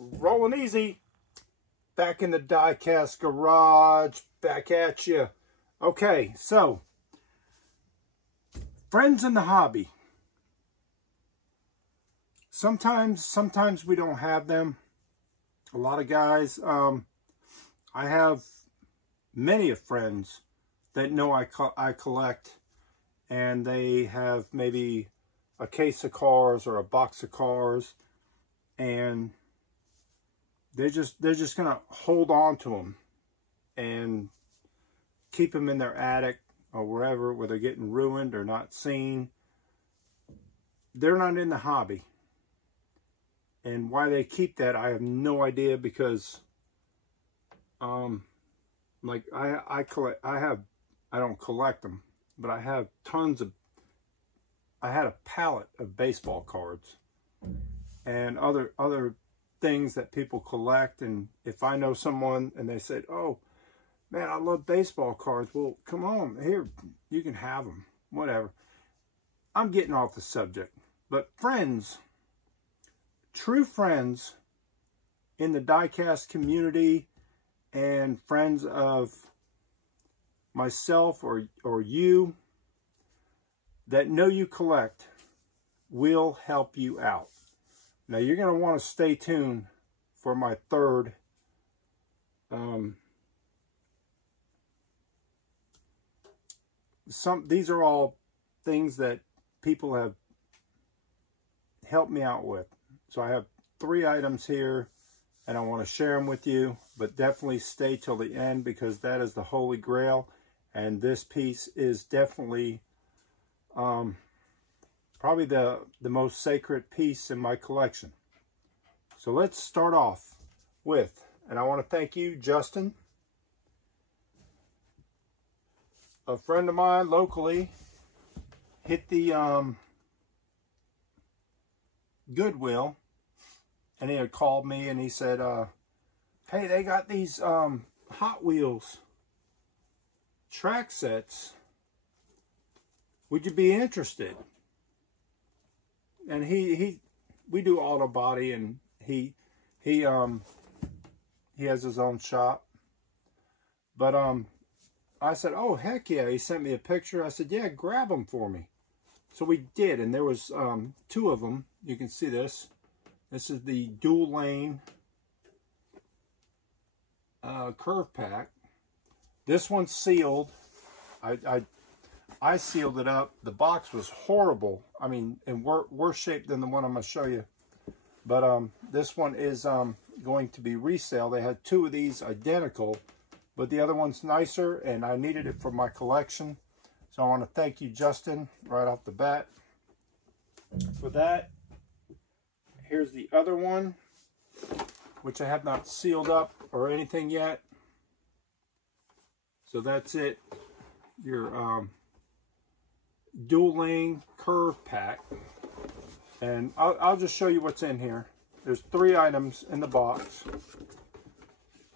Rolling easy. Back in the Diecast Garage. Back at you. Okay, so friends in the hobby. Sometimes we don't have them. A lot of guys. I have many of friends that know I collect, and they have maybe a case of cars or a box of cars, and they're just gonna hold on to them and keep them in their attic or wherever where they're getting ruined or not seen. They're not in the hobby, and why they keep that I have no idea, because like I don't collect them, but I have tons of, I had a pallet of baseball cards and other things that people collect. And if I know someone and they said, oh man, I love baseball cards, well, come on, here, you can have them, whatever. I'm getting off the subject, but friends, true friends in the diecast community, and friends of myself or you that know you collect, will help you out. Now you're going to want to stay tuned for my third these are all things that people have helped me out with. So I have 3 items here, and I want to share them with you, but definitely stay till the end, because that is the Holy Grail, and this piece is definitely probably the most sacred piece in my collection. So let's start off with, and I want to thank you, Justin, a friend of mine locally, hit the Goodwill, and he had called me and he said, hey, they got these Hot Wheels track sets. Would you be interested? And we do auto body, and he has his own shop. But I said, oh heck yeah. He sent me a picture. I said, yeah, grab them for me. So we did, and there was 2 of them. You can see this. This is the dual lane curve pack. This one's sealed. I sealed it up. The box was horrible. I mean, in worse shape than the one I'm going to show you. But this one is going to be resale. They had 2 of these identical, but the other one's nicer, and I needed it for my collection. So I want to thank you, Justin, right off the bat for that. Here's the other one, which I have not sealed up or anything yet. So that's it. Your dual lane curve pack. And I'll just show you what's in here. There's 3 items in the box.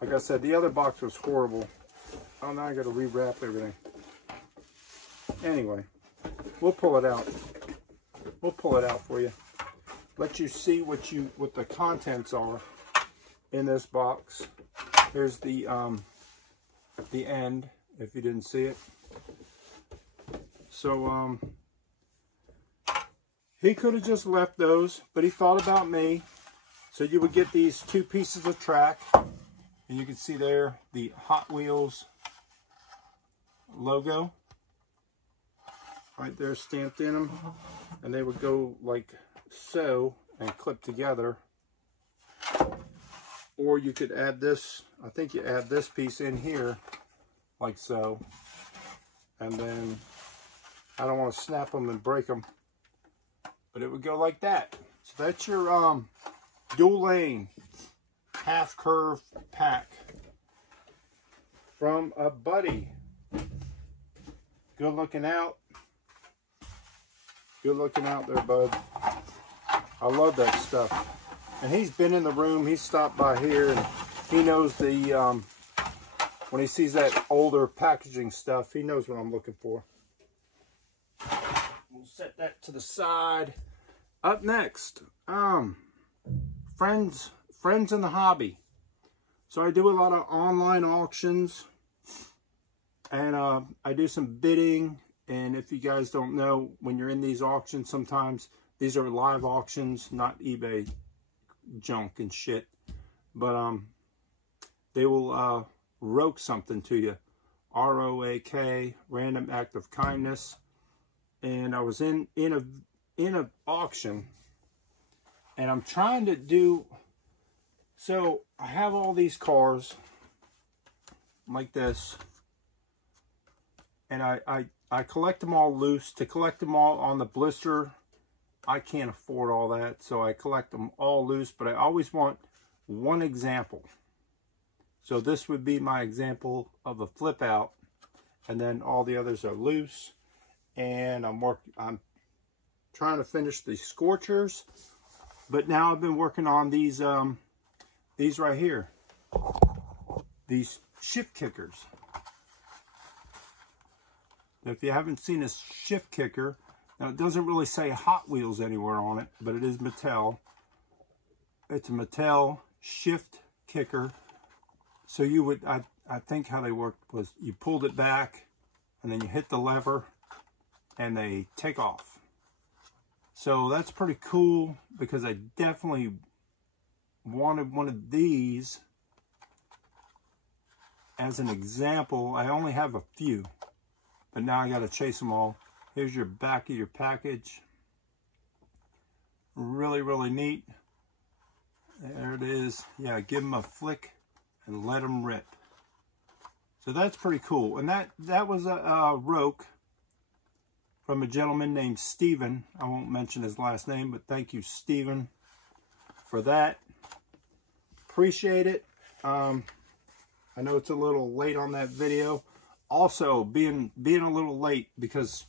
Like I said, the other box was horrible. Oh, now I got to rewrap everything. Anyway, we'll pull it out. We'll pull it out for you. Let you see what the contents are in this box. Here's the end, if you didn't see it. So he could have just left those, but he thought about me. So you would get these 2 pieces of track, and you can see there the Hot Wheels logo right there stamped in them, and they would go like so and clip together. Or you could add this, I think you add this piece in here like so, and then I don't want to snap them and break them, but it would go like that. So that's your dual lane half curve pack from a buddy. Good looking out. Good looking out there, bud. I love that stuff. And he's been in the room. He's stopped by here, and he knows the when he sees that older packaging stuff, he knows what I'm looking for. We'll set that to the side. Up next, friends friends in the hobby. So I do a lot of online auctions, and I do some bidding. And if you guys don't know, when you're in these auctions, sometimes these are live auctions, not eBay junk and shit. But they will roke something to you. R-O-A-K, random act of kindness. And I was in a auction, and I'm trying to do, so I have all these cars like this, and I collect them all loose. To collect them all on the blister, I can't afford all that, so I collect them all loose, but I always want one example. So this would be my example of a flip out, and then all the others are loose. And I'm trying to finish the Scorchers, but now I've been working on these right here, these shift kickers. If you haven't seen a shift kicker, now it doesn't really say Hot Wheels anywhere on it, but it is Mattel. It's a Mattel shift kicker. So you would, I think how they worked was you pulled it back and then you hit the lever and they take off. So that's pretty cool, because I definitely wanted one of these as an example. I only have a few, but now I got to chase them all. Here's your back of your package. Really, really neat. There it is. Yeah, give them a flick and let them rip. So that's pretty cool. And that was a roke from a gentleman named Steven. I won't mention his last name, but thank you, Steven, for that. Appreciate it. I know it's a little late on that video. Also, being a little late because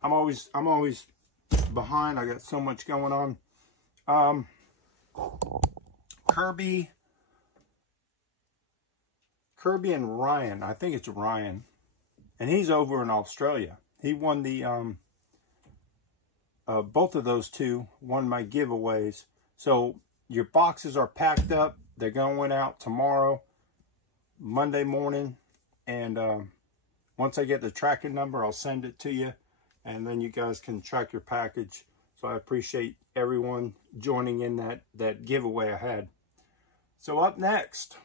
I'm always behind. I got so much going on. Kirby and Ryan. I think it's Ryan, and he's over in Australia. He won the both of those two won my giveaways. So your boxes are packed up. They're going out tomorrow, Monday morning, and once I get the tracking number, I'll send it to you, and then you guys can track your package. So I appreciate everyone joining in that giveaway I had. So up next,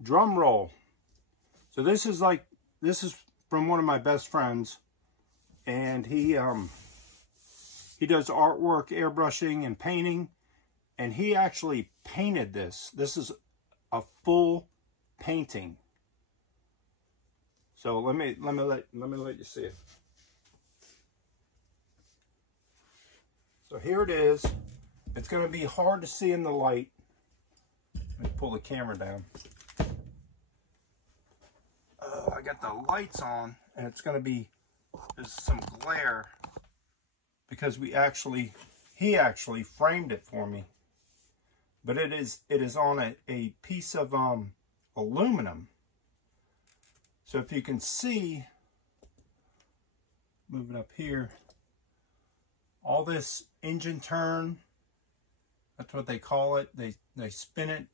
drum roll. So this is from one of my best friends, and he does artwork, airbrushing, and painting, and he actually painted this. This is a full painting. So let me let you see it. So here it is. It's going to be hard to see in the light. Let me pull the camera down. I got the lights on, and it's going to be, there's some glare because he actually framed it for me. But it is on a piece of aluminum. So if you can see, moving up here, all this engine turn, that's what they call it. They spin it.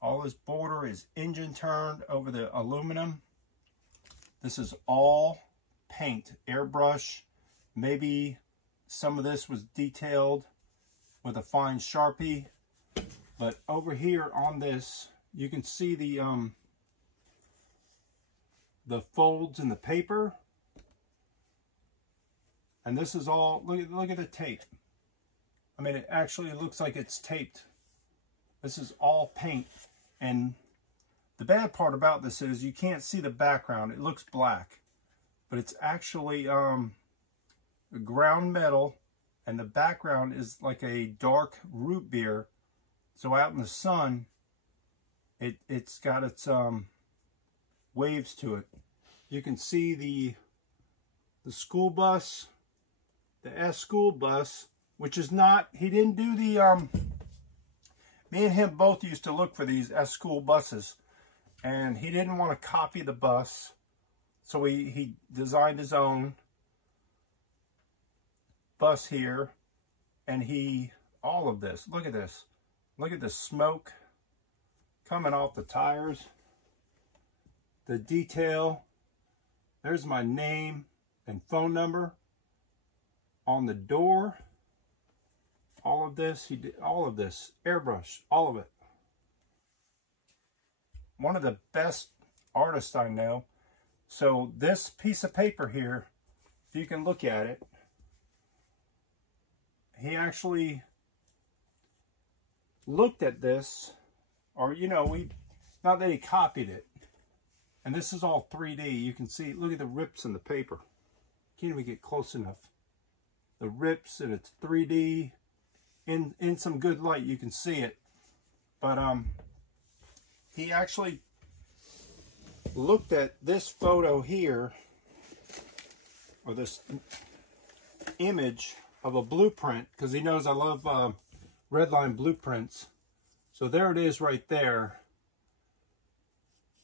All this border is engine turned over the aluminum. This is all paint, airbrush. Maybe some of this was detailed with a fine Sharpie. But over here on this, you can see the folds in the paper. And this is all, look at the tape. I mean, it actually looks like it's taped. This is all paint. And the bad part about this is you can't see the background. It looks black. But it's actually ground metal. And the background is like a dark root beer. So out in the sun, it's got its waves to it. You can see the school bus, the S school bus, which is not, he didn't do the, me and him both used to look for these S school buses, and he didn't want to copy the bus, so he designed his own bus here, and all of this, look at this, Look at the smoke coming off the tires. The detail. There's my name and phone number on the door. All of this, he did all of this, airbrush, all of it. One of the best artists I know. So this piece of paper here, if you can look at it, he actually looked at this, or you know, not that he copied it. And this is all 3D. You can see, look at the rips in the paper. Can't even get close enough. The rips, and it's 3D. In some good light, you can see it. But he actually looked at this photo here, or this image of a blueprint, because he knows I love Redline blueprints. So there it is right there.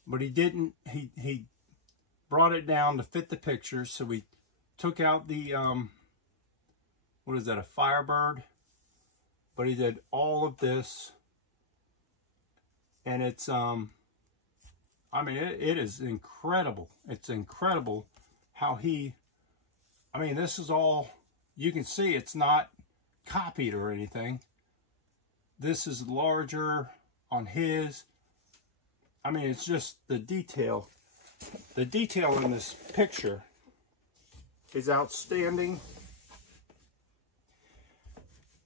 But he didn't, he brought it down to fit the picture. So we took out the, what is that, a Firebird? But he did all of this. And it's, I mean, it is incredible. It's incredible how he, I mean, this is all, you can see it's not copied or anything. This is larger on his. I mean, it's just the detail. The detail in this picture is outstanding.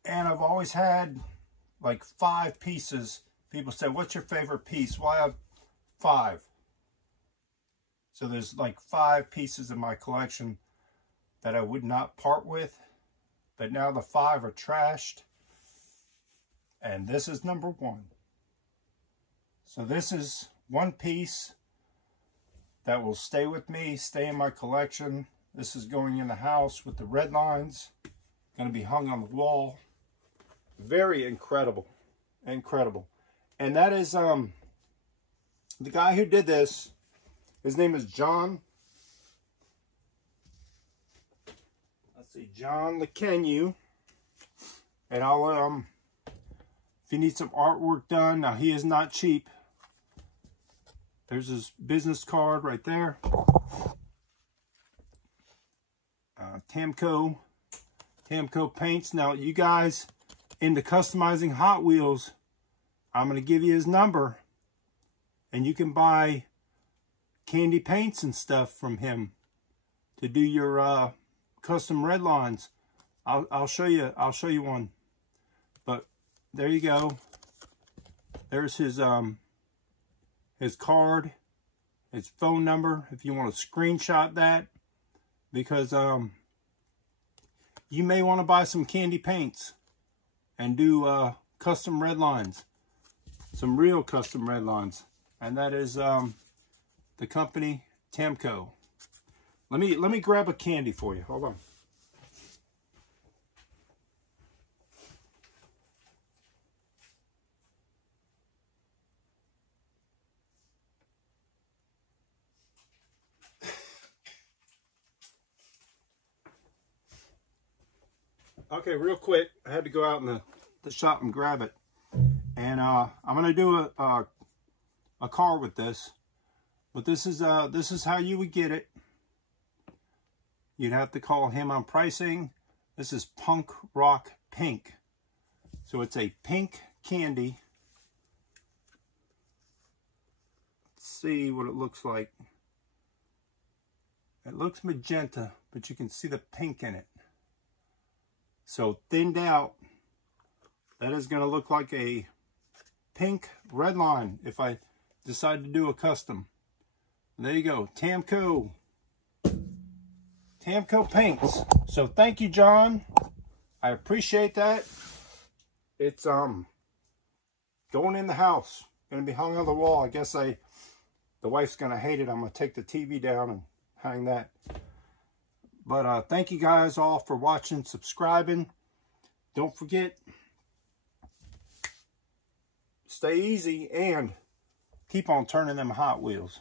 And I've always had like 5 pieces. People say, what's your favorite piece? Well, I have 5. So there's like 5 pieces in my collection that I would not part with. But now the 5 are trashed. And this is number 1. So this is one piece that will stay with me, stay in my collection. This is going in the house with the red lines. Going to be hung on the wall. Very incredible. Incredible. And that is the guy who did this. His name is John. Let's see, John LeCanu. And I'll if you need some artwork done, now he is not cheap. There's his business card right there. Tamco paints. Now you guys into customizing Hot Wheels, I'm going to give you his number. And you can buy candy paints and stuff from him to do your custom red lines. I'll show you one. But there you go. There's his card, his phone number, if you want to screenshot that, because you may want to buy some candy paints and do custom red lines, some real custom red lines. And that is the company Tamco. Let me grab a candy for you. Hold on. Okay, real quick, I had to go out in the shop and grab it. And I'm going to do a car with this. But this is how you would get it. You'd have to call him on pricing. This is Punk Rock Pink. So it's a pink candy. Let's see what it looks like. It looks magenta, but you can see the pink in it. So thinned out, that is going to look like a pink red line if I decide to do a custom. There you go, Tamco paints. So thank you, John. I appreciate that. It's going in the house, going to be hung on the wall. I guess the wife's going to hate it. I'm going to take the TV down and hang that. But thank you guys all for watching, subscribing. Don't forget, stay easy and keep on turning them Hot Wheels.